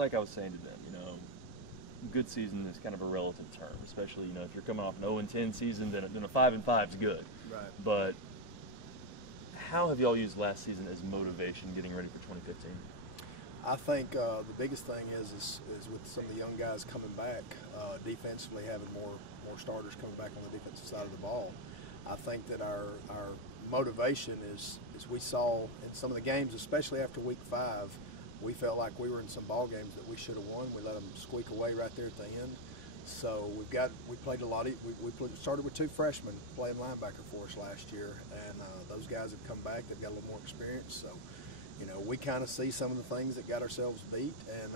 like I was saying to them, good season is kind of a relative term, especially if you're coming off an 0-10 season, then a 5-5 is good. Right. But how have y'all used last season as motivation getting ready for 2015? I think the biggest thing is with some of the young guys coming back, defensively having more starters coming back on the defensive side of the ball. I think that our motivation is we saw in some of the games, especially after week 5, we felt like we were in some ball games that we should have won. We let them squeak away right there at the end. So we played a lot of, we started with 2 freshmen playing linebacker for us last year, and those guys have come back. They've got a little more experience. So, we kind of see some of the things that got ourselves beat, and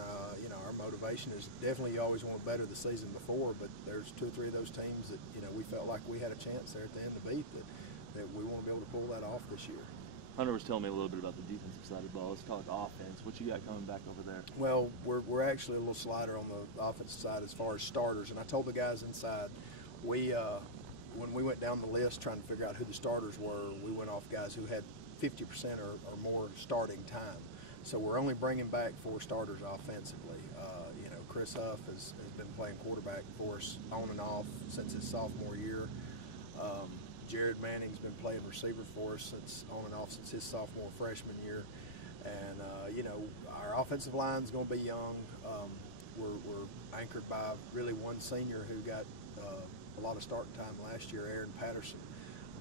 our motivation is definitely you always want to better the season before, but there's 2 or 3 of those teams that we felt like we had a chance there at the end to beat that we want to be able to pull that off this year. Hunter was telling me a little bit about the defensive side of the ball. Let's talk offense. What you got coming back over there? Well, we're actually a little slighter on the offensive side as far as starters, and I told the guys inside, when we went down the list trying to figure out who the starters were, we went off guys who had 50% or more starting time. So we're only bringing back 4 starters offensively. Chris Huff has been playing quarterback for us on and off since his sophomore year. Jared Manning's been playing receiver for us on and off since his sophomore freshman year. And, our offensive line's going to be young. We're anchored by really one senior who got a lot of starting time last year, Aaron Patterson.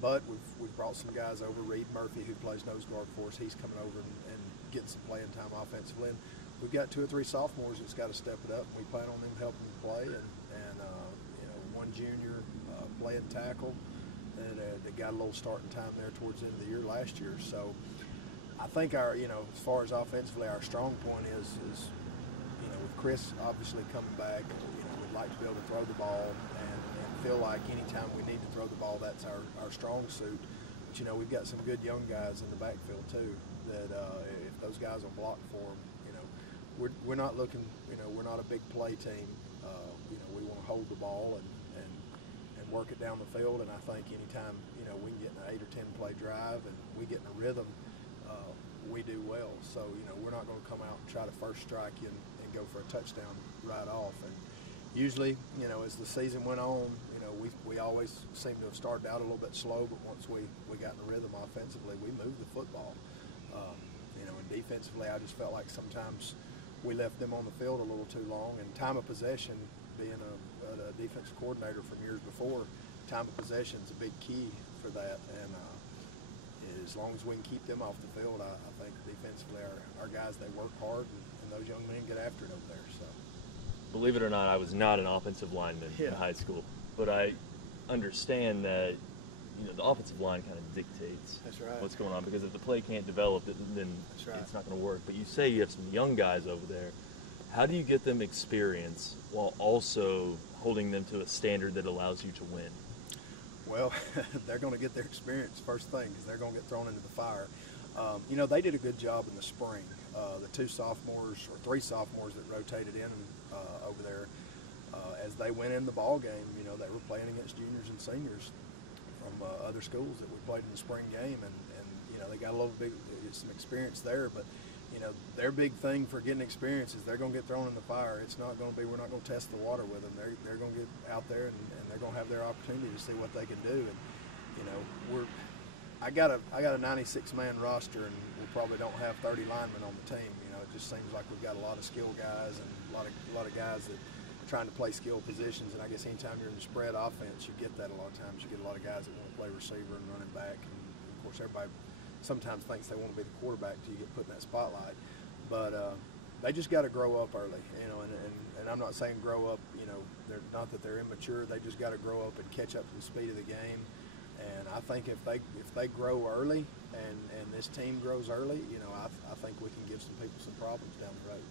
But we've brought some guys over. Reed Murphy, who plays nose guard for us, he's coming over and getting some playing time offensively. And we've got 2 or 3 sophomores that's got to step it up. We plan on them helping play, and one junior playing tackle that got a little starting time there towards the end of the year last year. So I think our, as far as offensively, our strong point is with Chris obviously coming back, we'd like to be able to throw the ball and feel like anytime we need to throw the ball, that's our strong suit. But, we've got some good young guys in the backfield too that if those guys will block for them, we're not looking, we're not a big play team. We want to hold the ball and work it down the field, and I think anytime, we can get in an 8 or 10 play drive and we get in a rhythm, we do well. So, we're not going to come out and try to first strike you and go for a touchdown right off. And usually, as the season went on, we always seem to have started out a little bit slow, but once we got in a rhythm offensively, we moved the football. And defensively, I just felt like sometimes we left them on the field a little too long, and time of possession, being a defensive coordinator from years before, time of possession is a big key for that, and as long as we can keep them off the field, I think defensively our guys, they work hard, and those young men get after it over there. So, believe it or not, I was not an offensive lineman in high school, but I understand that the offensive line kind of dictates what's going on, because if the play can't develop, then it's not going to work. But you say you have some young guys over there. How do you get them experience while also holding them to a standard that allows you to win? Well, they're going to get their experience first thing, because they're going to get thrown into the fire. They did a good job in the spring. The 2 sophomores or 3 sophomores that rotated in over there, as they went in the ball game, they were playing against juniors and seniors from other schools that we played in the spring game, and they got a little some experience there. But their big thing for getting experience is they're going to get thrown in the fire. It's not going to be, we're not going to test the water with them. They're going to get out there and they're going to have their opportunity to see what they can do. And I got a 96-man roster, and we probably don't have 30 linemen on the team. It just seems like we've got a lot of skill guys and a lot of guys that are trying to play skill positions. And I guess anytime you're in the spread offense, you get that a lot of times. You get a lot of guys that want to play receiver and running back, and of course everybody sometimes thinks they want to be the quarterback till you get put in that spotlight. But they just got to grow up early, and I'm not saying grow up, they're not that they're immature. They just got to grow up and catch up to the speed of the game. And I think if they grow early and this team grows early, I think we can give some people some problems down the road.